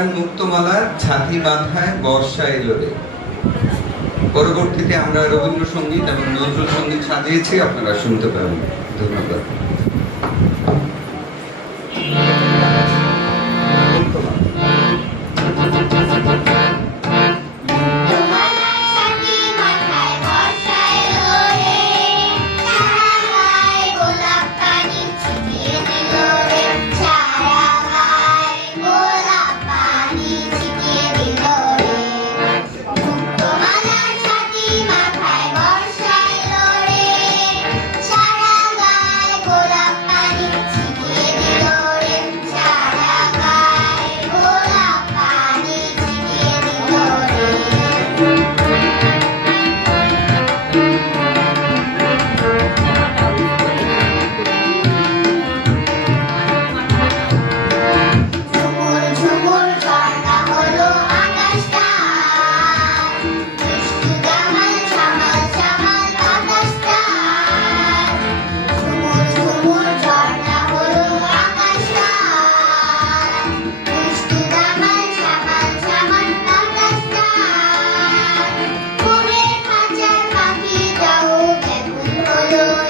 গান মুক্তমালার ছাতি বাঁধায় বর্ষা এলো রে। পরবর্তীতে আমরা রবীন্দ্রসঙ্গীত এবং নজরুল সংগীত সাজিয়েছি, আপনারা শুনতে পাবেন। ধন্যবাদ। Hallelujah.